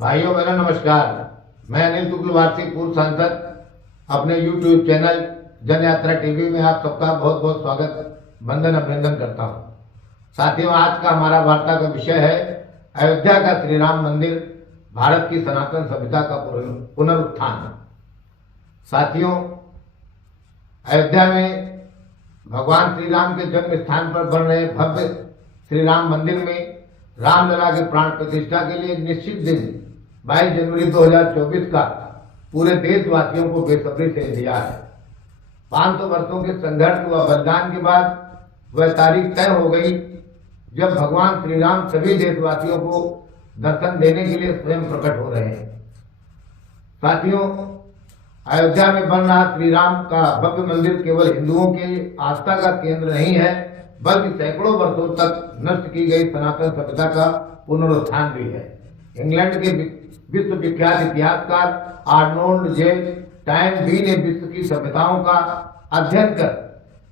भाइयों बहनों नमस्कार। मैं अनिल तुगलवासी पूर्व सांसद अपने YouTube चैनल जन यात्रा टीवी में आप सबका बहुत बहुत स्वागत वंदन अभिनंदन करता हूं। साथियों, आज का हमारा वार्ता का विषय है अयोध्या का श्री राम मंदिर, भारत की सनातन सभ्यता का पुनरुत्थान। साथियों, अयोध्या में भगवान श्री राम के जन्म स्थान पर बन रहे भव्य श्री राम मंदिर में रामलला के प्राण प्रतिष्ठा के लिए निश्चित दिन 22 जनवरी 2024 का पूरे देशवासियों को बेसब्री से इंतजार है। 500 वर्षों के संघर्ष व बलिदान के बाद वह तारीख तय हो गई जब भगवान श्री राम सभी देशवासियों को दर्शन देने के लिए स्वयं प्रकट हो रहे हैं। साथियों, अयोध्या में बन रहा श्री राम का भव्य मंदिर केवल हिंदुओं की आस्था का केंद्र नहीं है, बल्कि सैकड़ों वर्षों तक नष्ट की गई सनातन सभ्यता का पुनरुत्थान भी है। इंग्लैंड के विश्व विख्यात इतिहासकार आर्नोल्ड जे टाइनबी ने विश्व की सभ्यताओं का अध्ययन कर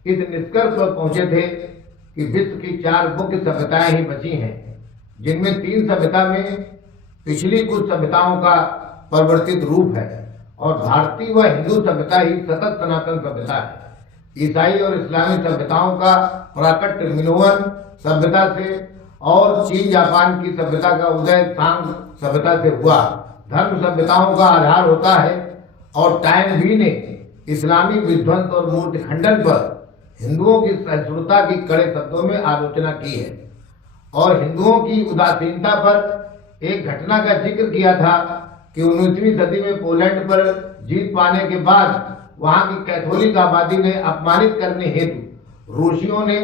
इस निष्कर्ष पर पहुंचे थे कि विश्व की 4 मुख्य सभ्यताएं ही बची हैं, जिनमें 3 सभ्यता में पिछली कुछ सभ्यताओं का परिवर्तित रूप है और भारतीय व हिंदू सभ्यता ही सतत सनातन सभ्यता है। ईसाई और इस्लामी सभ्यताओं का प्राकट्य मिनोवन सभ्यता से और चीन जापान की सभ्यता का उदय सांग सभ्यता से हुआ। धर्म सभ्यताओं का आधार होता है और टाइनबी ने इस्लामी विध्वंस और मूर्ति खंडन पर हिंदुओं की सहिष्णुता की कड़े शब्दों में आलोचना की है और हिंदुओं की उदासीनता पर एक घटना का जिक्र किया था कि 19वीं सदी में पोलैंड पर जीत पाने के बाद वहां की कैथोलिक आबादी ने अपमानित करने हेतु रूसियों ने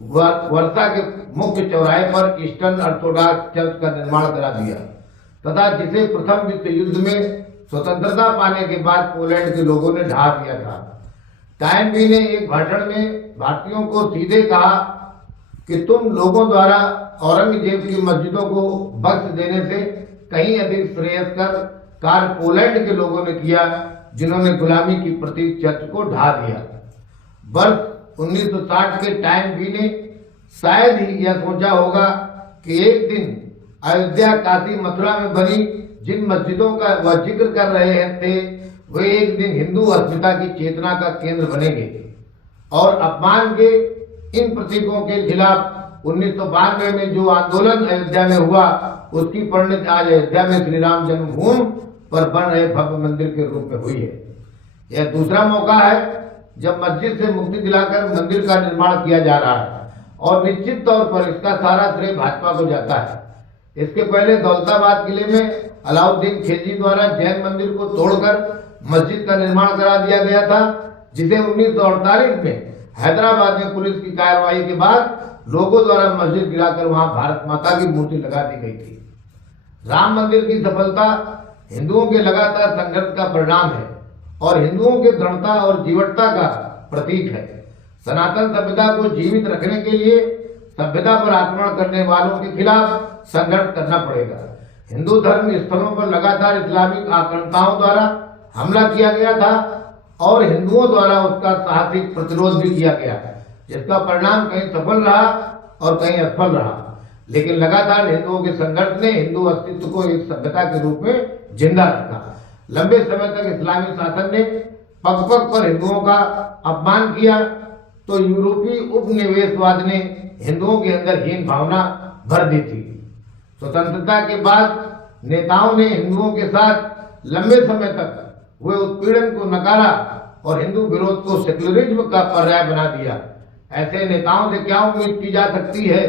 वर्षा के मुख्य चौराहे पर ईस्टर्न ऑर्थोडॉक्स चर्च का निर्माण करा दिया तथा जिसे प्रथम विश्व युद्ध में स्वतंत्रता पाने के बाद पोलैंड के लोगों ने ढा दिया था। टाइनबी ने एक भाषण में भारतीयों को सीधे कहा कि तुम लोगों द्वारा औरंगजेब की मस्जिदों को बख्श देने से कहीं अधिक श्रेयस्कर कार्य पोलैंड के लोगों ने किया, जिन्होंने गुलामी की प्रतीक चर्च को ढा दिया। वर्ष 1960 के टाइनबी ने शायद ही यह सोचा होगा कि एक दिन अयोध्या, काशी, मथुरा में बनी जिन मस्जिदों का वह जिक्र कर रहे थे वे एक दिन हिंदू अस्मिता की चेतना का केंद्र बनेंगे और अपमान के इन प्रतीकों के खिलाफ 1992 में जो आंदोलन अयोध्या में हुआ उसकी परिणति आज अयोध्या में श्री राम जन्मभूमि पर बन रहे भव्य मंदिर के रूप में हुई है। यह दूसरा मौका है जब मस्जिद से मुक्ति दिलाकर मंदिर का निर्माण किया जा रहा है और निश्चित तौर पर इसका सारा श्रेय भाजपा को जाता है। इसके पहले दौलताबाद किले में अलाउद्दीन खिलजी द्वारा जैन मंदिर को तोड़कर मस्जिद का निर्माण करा दिया गया था, जिसे 1948 में हैदराबाद में पुलिस की कार्रवाई के बाद लोगों द्वारा मस्जिद गिराकर वहां भारत माता की मूर्ति लगा दी गई थी। राम मंदिर की सफलता हिंदुओं के लगातार संघर्ष का परिणाम है और हिंदुओं के दृढ़ता और जीवटता का प्रतीक है। सनातन सभ्यता को जीवित रखने के लिए सभ्यता पर आक्रमण करने वालों के खिलाफ संघर्ष करना पड़ेगा। हिंदू धर्म स्थलों पर लगातार इस्लामिक आक्रांताओं द्वारा हमला किया गया था और हिंदुओं द्वारा उसका साहसिक प्रतिरोध भी किया गया, जिसका परिणाम कहीं सफल रहा और कहीं असफल रहा। लेकिन लगातार हिंदुओं के संघर्ष ने हिंदू अस्तित्व को एक सभ्यता के रूप में जिंदा रखा। लंबे समय तक इस्लामी शासन ने पग पग पर हिंदुओं का अपमान किया तो यूरोपीय उपनिवेशवाद ने हिंदुओं के अंदर हीन भावना भर दी थी। स्वतंत्रता के बाद नेताओं ने हिंदुओं के साथ लंबे समय तक हुए उत्पीड़न को नकारा और हिंदू विरोध को सेक्युलरिज्म का पर्याय बना दिया। ऐसे नेताओं से क्या उम्मीद की जा सकती है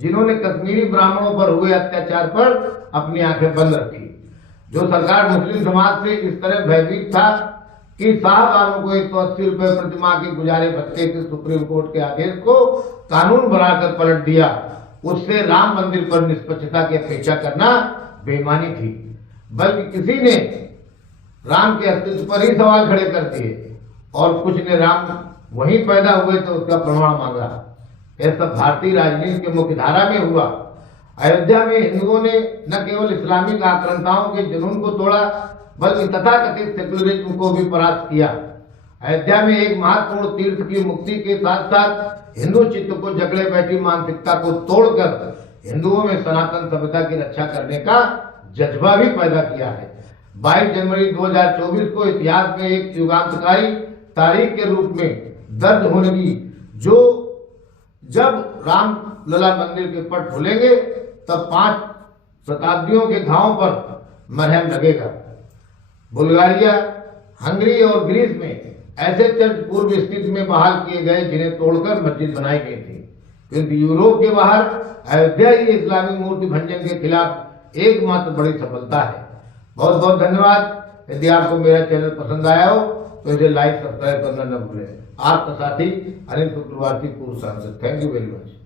जिन्होंने कश्मीरी ब्राह्मणों पर हुए अत्याचार पर अपनी आंखें बंद रखी। जो सरकार मुस्लिम समाज से इस तरह भयभीत था कि साहबानों को 180 रुपए प्रति माह के गुजारे भत्ते के सुप्रीम कोर्ट के आदेश को कानून बनाकर पलट दिया, उससे राम मंदिर पर निष्पक्षता की अपेक्षा करना बेईमानी थी। बल्कि किसी ने राम के अस्तित्व पर ही सवाल खड़े कर दिए और कुछ ने राम वहीं पैदा हुए तो उसका प्रमाण मांगा। यह सब भारतीय राजनीति के मुख्य धारा में हुआ। अयोध्या में हिंदुओं ने न केवल इस्लामिक आक्रांताओं के जुनून को तोड़ा बल्कि तथाकथित सेक्युलरिज्म को भी परास्त किया। अयोध्या में एक महत्वपूर्ण तीर्थ की मुक्ति के साथ साथ हिंदू चित्त को जकड़े बैठी मानसिकता को तोड़कर हिंदुओं में सनातन सभ्यता की रक्षा करने का जज्बा भी पैदा किया है। 22 जनवरी 2024 को इतिहास में एक युगांतकारी तारीख के रूप में दर्ज होने की, जो जब रामलला मंदिर के पट खुलेंगे तब 5 शताब्दियों के घावों पर मरहम लगेगा। बुल्गारिया, हंगरी और ग्रीस में ऐसे चर्च पूर्व स्थिति में बहाल किए गए जिन्हें तोड़कर मस्जिद बनाई गई थी, किंतु यूरोप के बाहर अयोध्या ही इस्लामी मूर्ति भंजन के खिलाफ एकमात्र बड़ी सफलता है। बहुत बहुत धन्यवाद। यदि आपको मेरा चैनल पसंद आया हो तो इसे लाइक सब्सक्राइब करना न भूलें। आपका साथी अनिल शुक्लवार्ती, पूर्व सांसद। Thank you very much.